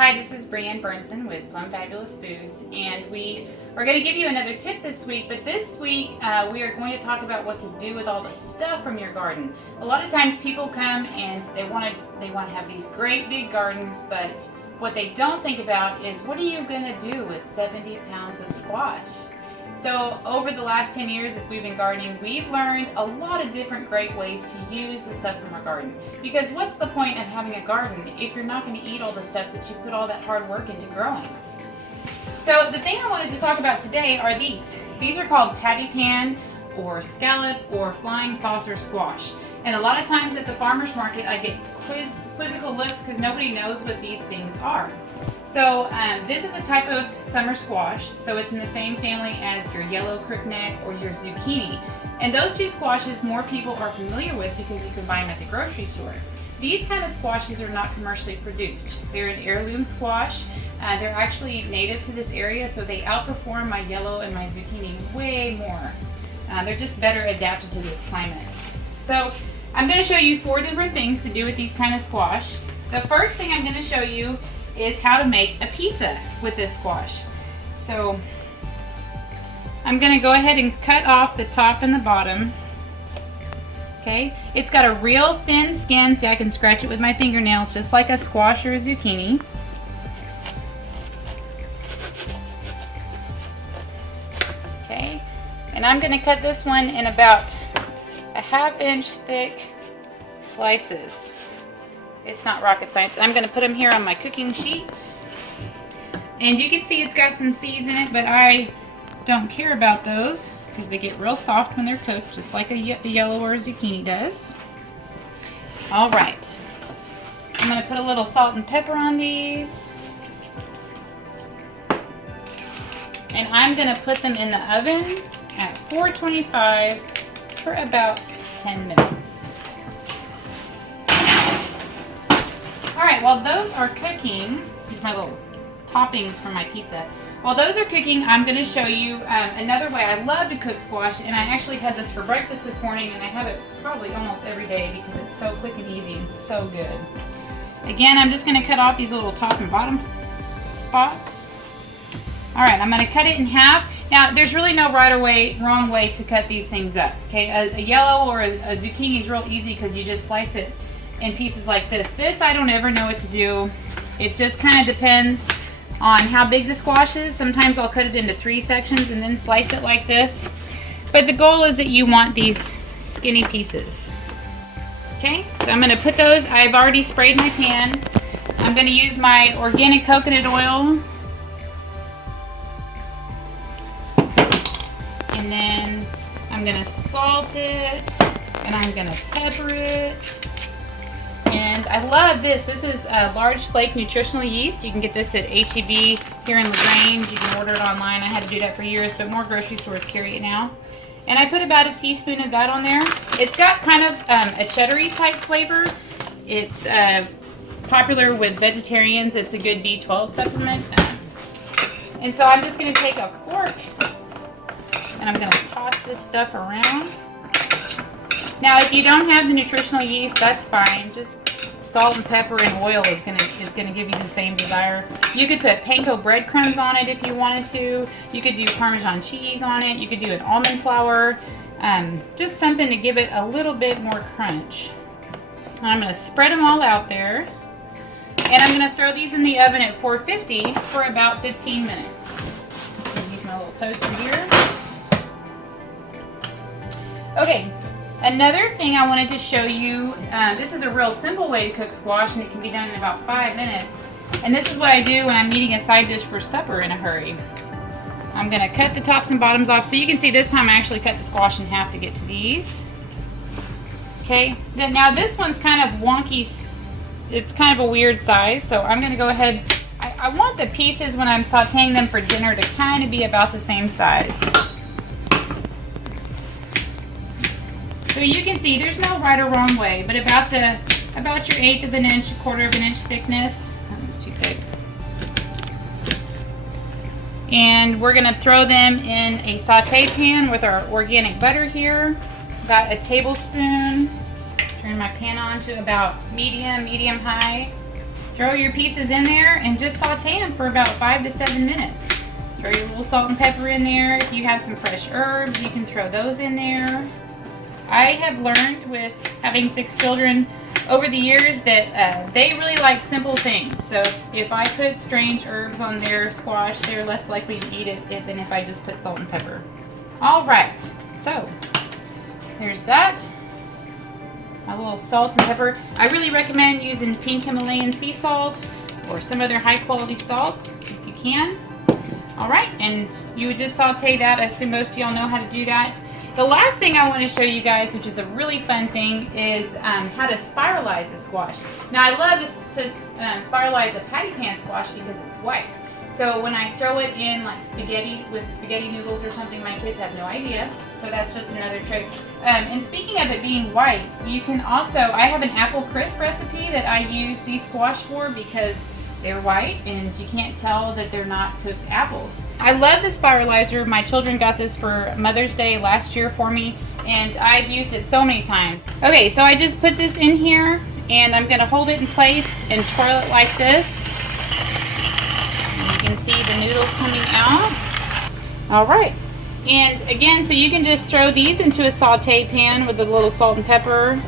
Hi, this is Brianne Burnson with Plum Fabulous Foods, and we are going to give you another tip this week, but this week we are going to talk about what to do with all the stuff from your garden. A lot of times people come and they want to have these great big gardens, but what they don't think about is what are you going to do with 70 pounds of squash? So over the last 10 years as we've been gardening, we've learned a lot of different great ways to use the stuff from our garden. Because what's the point of having a garden if you're not going to eat all the stuff that you put all that hard work into growing? So the thing I wanted to talk about today are these. These are called patty pan or scallop or flying saucer squash. And a lot of times at the farmer's market I get quizzical looks because nobody knows what these things are. So this is a type of summer squash, so it's in the same family as your yellow crookneck or your zucchini. And those two squashes more people are familiar with because you can buy them at the grocery store. These kind of squashes are not commercially produced. They're an heirloom squash. They're actually native to this area, so they outperform my yellow and my zucchini way more. They're just better adapted to this climate. So I'm going to show you 4 different things to do with these kind of squash. The first thing I'm going to show you is how to make a pizza with this squash. So I'm going to go ahead and cut off the top and the bottom. Okay, it's got a real thin skin, so I can scratch it with my fingernails just like a squash or a zucchini. Okay, and I'm going to cut this one in about a 1/2 inch thick slices. It's not rocket science. I'm going to put them here on my cooking sheet. And you can see it's got some seeds in it, but I don't care about those because they get real soft when they're cooked, just like a yellow or a zucchini does. All right. I'm going to put a little salt and pepper on these. And I'm going to put them in the oven at 425 for about 10 minutes. Alright, while those are cooking, these are my little toppings for my pizza. While those are cooking, I'm going to show you another way I love to cook squash, and I actually had this for breakfast this morning, and I have it probably almost every day because it's so quick and easy and so good. Again, I'm just going to cut off these little top and bottom spots. Alright, I'm going to cut it in half. Now, there's really no right or wrong way to cut these things up. Okay, a yellow or a zucchini is real easy because you just slice it in pieces like this. This I don't ever know what to do. It just kind of depends on how big the squash is. Sometimes I'll cut it into 3 sections and then slice it like this. But the goal is that you want these skinny pieces. Okay, so I'm going to put those, I've already sprayed my pan. I'm going to use my organic coconut oil. And then I'm going to salt it and I'm going to pepper it. And I love this. This is large flake nutritional yeast. You can get this at H-E-B here in LaGrange. You can order it online. I had to do that for years, but more grocery stores carry it now. And I put about a teaspoon of that on there. It's got kind of a cheddar-y type flavor. It's popular with vegetarians. It's a good B12 supplement. And so I'm just going to take a fork and I'm going to toss this stuff around. Now, if you don't have the nutritional yeast, that's fine. Just salt and pepper and oil is gonna give you the same desire. You could put panko breadcrumbs on it if you wanted to. You could do Parmesan cheese on it. You could do an almond flour. Just something to give it a little bit more crunch. I'm gonna spread them all out there. And I'm gonna throw these in the oven at 450 for about 15 minutes. Use my little toaster here. Okay. Another thing I wanted to show you, this is a real simple way to cook squash and it can be done in about 5 minutes. And this is what I do when I'm needing a side dish for supper in a hurry. I'm going to cut the tops and bottoms off. So you can see this time I actually cut the squash in half to get to these. Okay, then now this one's kind of wonky. It's kind of a weird size. So I'm going to go ahead. I want the pieces when I'm sauteing them for dinner to kind of be about the same size. So you can see there's no right or wrong way, but about your 1/8 of an inch, 1/4 of an inch thickness. That was too thick. And we're going to throw them in a saute pan with our organic butter here. About a tablespoon. Turn my pan on to about medium high. throw your pieces in there and just saute them for about 5 to 7 minutes. Throw your little salt and pepper in there. If you have some fresh herbs, you can throw those in there. I have learned with having 6 children over the years that they really like simple things. So if I put strange herbs on their squash, they're less likely to eat it than if I just put salt and pepper. All right, so there's that. A little salt and pepper. I really recommend using pink Himalayan sea salt or some other high quality salt if you can. All right, and you would just saute that. I assume most of y'all know how to do that. The last thing I want to show you guys, which is a really fun thing, is how to spiralize a squash. Now I love to spiralize a patty pan squash because it's white. So when I throw it in like spaghetti with spaghetti noodles or something, my kids have no idea. So that's just another trick. And speaking of it being white, you can also, I have an apple crisp recipe that I use these squash for because they're white and you can't tell that they're not cooked apples. I love the spiralizer. My children got this for Mother's Day last year for me and I've used it so many times. Okay, so I just put this in here and I'm gonna hold it in place and twirl it like this. And you can see the noodles coming out. All right, and again, so you can just throw these into a saute pan with a little salt and pepper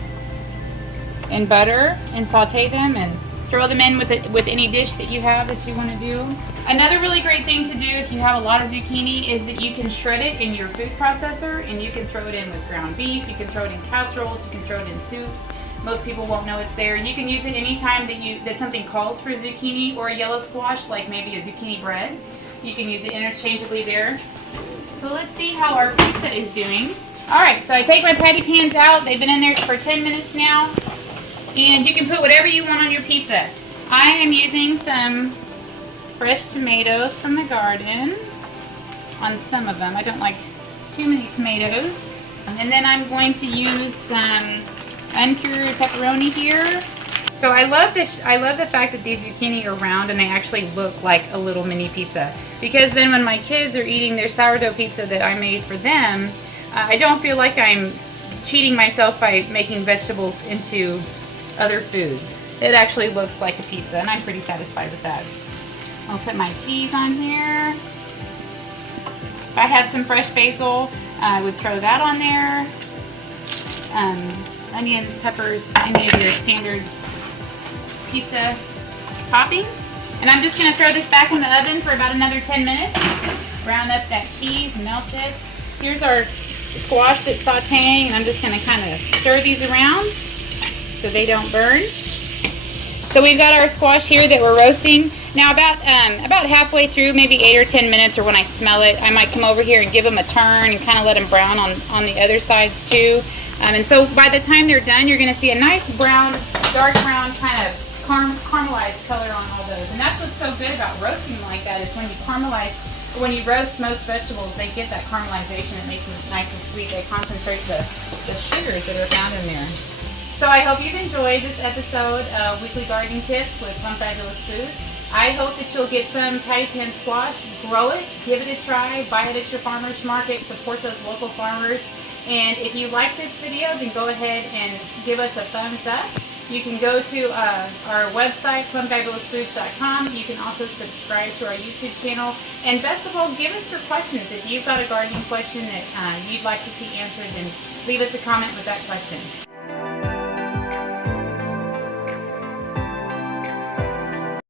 and butter and saute them and throw them in with any dish that you have that you want to do. Another really great thing to do if you have a lot of zucchini is that you can shred it in your food processor and you can throw it in with ground beef, you can throw it in casseroles, you can throw it in soups. Most people won't know it's there. You can use it anytime that something calls for zucchini or a yellow squash, like maybe a zucchini bread. You can use it interchangeably there. So let's see how our pizza is doing. All right, so I take my patty pans out. They've been in there for 10 minutes now. And you can put whatever you want on your pizza. I am using some fresh tomatoes from the garden on some of them. I don't like too many tomatoes. And then I'm going to use some uncured pepperoni here. So I love this. I love the fact that these zucchini are round and they actually look like a little mini pizza. Because then when my kids are eating their sourdough pizza that I made for them, I don't feel like I'm cheating myself by making vegetables into other food. It actually looks like a pizza and I'm pretty satisfied with that. I'll put my cheese on here. If I had some fresh basil, I would throw that on there. Onions, peppers, any of your standard pizza toppings. And I'm just going to throw this back in the oven for about another 10 minutes. Brown up that cheese, melt it. Here's our squash that's sauteing and I'm just going to kind of stir these around so they don't burn. So we've got our squash here that we're roasting. Now about halfway through, maybe 8 or 10 minutes, or when I smell it, I might come over here and give them a turn and kind of let them brown on the other sides too. And so by the time they're done, you're going to see a nice brown, dark brown kind of caramelized color on all those. And that's what's so good about roasting like that is when you caramelize, or when you roast most vegetables, they get that caramelization. It makes them nice and sweet. They concentrate the sugars that are found in there. So I hope you've enjoyed this episode of Weekly Gardening Tips with Plum Fabulous Foods. I hope that you'll get some patty pan squash, grow it, give it a try, buy it at your farmer's market, support those local farmers. And if you like this video, then go ahead and give us a thumbs up. You can go to our website, plumfabulousfoods.com. You can also subscribe to our YouTube channel. And best of all, give us your questions. If you've got a gardening question that you'd like to see answered, then leave us a comment with that question.